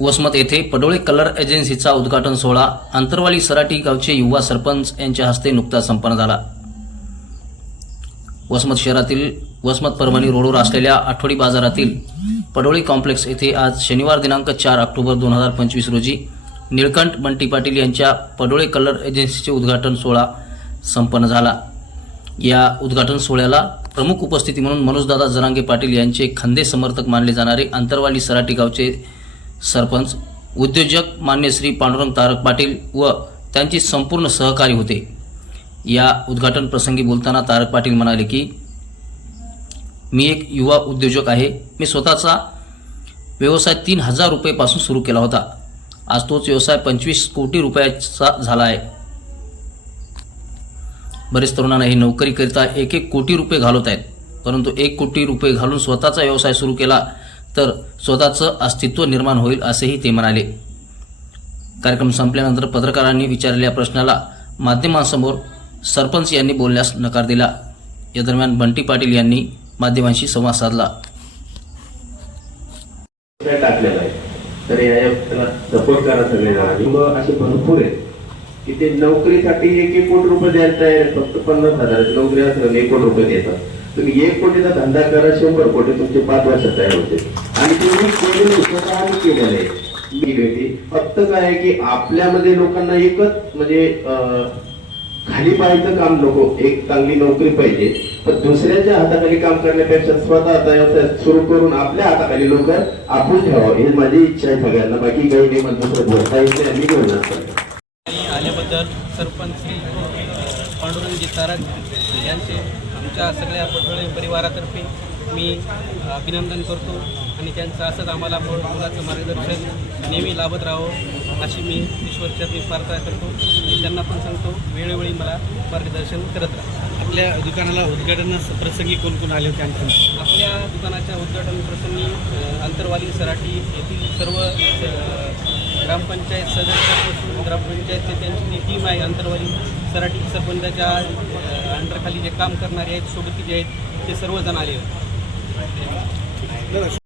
वसमत येथे पडोळे कलर एजन्सीचा उद्घाटन सोहळा आंतरवाली सराटी गावचे युवा सरपंच यांच्या हस्ते नुकताच संपन्न झाला. वसमत शहरातील वसमत परभणी रोडवर असलेल्या आठवडी बाजारातील पडोळी कॉम्प्लेक्स येथे आज शनिवार दिनांक चार ऑक्टोबर दोन हजार पंचवीस रोजी निळकंठ बंटी पाटील यांच्या पडोळे कलर एजन्सीचे उद्घाटन सोहळा संपन्न झाला. या उद्घाटन सोहळ्याला प्रमुख उपस्थिती म्हणून मनोजदादा जरांगे पाटील यांचे खंदे समर्थक मानले जाणारे आंतरवाली सराटी गावचे सरपंच उद्योजक मान्य श्री पांडुरंग तारक पाटील व त्यांचे संपूर्ण सहकारी होते. या उद्घाटन प्रसंगी बोलताना तारक पाटील म्हणाले की मी एक युवा उद्योजक आहे. मी स्वतःचा व्यवसाय तीन हजार रुपयेपासून सुरू केला होता. आज तोच व्यवसाय पंचवीस कोटी रुपयाचा झाला आहे. बरेच तरुणांना ही नोकरीकरिता एक एक कोटी रुपये घालवत आहेत. परंतु एक कोटी रुपये घालून स्वतःचा व्यवसाय सुरू केला तर स्वतःचं अस्तित्व निर्माण होईल असेही ते म्हणाले. कार्यक्रम संपल्यानंतर पत्रकारांनी विचारलेल्या प्रश्नाला माध्यमांसमोर सरपंच यांनी बोलण्यास नकार दिला. या दरम्यान बंटी पाटील यांनी माध्यमांशी संवाद साधला. टाकलेला आहे? तर या सपोर्ट करा सगळे असे भरपूर आहेत की ते नोकरीसाठी एक एक कोटी रुपये द्यायला तयार आहेत. फक्त पन्नास हजार नोकरी असलं एक कोटी रुपये देतात. तुम्ही एक कोटीचा धंदा करा शंभर कोटी तुमचे पाच वर्ष तयार होते आणि तुम्ही केलेले स्वतः केलेलं आहे. मी भेटी. फक्त काय आहे की आपल्यामध्ये लोकांना एकच म्हणजे खाली पाहायचं काम नको. एक चांगली नोकरी पाहिजे. पण दुसऱ्याच्या हाताखाली काम करण्यापेक्षा स्वतः व्यवसाय सुरू करून आपल्या हाताखाली लोक आपण ठेवावं. हे माझी इच्छा आहे सगळ्यांना. बाकी काही नाही म्हणतो बोलता येते आणि घेऊन असतात आल्याबद्दल सरपंच पांडुरंगजी तारक यांचे आमच्या सगळ्या पटोळे परिवारातर्फे मी अभिनंदन करतो आणि त्यांचं असंच आम्हाला मुलाचं मार्गदर्शन नेहमी लाभत राहावं अशी मी ईश्वरचरणी प्रार्थना करतो आणि त्यांना पण सांगतो वेळोवेळी मला मार्गदर्शन करत राहा. आपल्या दुकानाला उद्घाटन प्रसंगी कोण कोण आले होते आणखी आपल्या दुकानाच्या उद्घाटन प्रसंगी अ, आंतरवाली सराटी येथील सर्व ग्रामपंचायत सदस्यापासून ग्रामपंचायतचे त्यांची जी टीम आहे अंतरवाली सराठी सरपंचाच्या अंडरखाली जे काम करणारे आहेत सोबती जे आहेत ते सर्वजण आले होते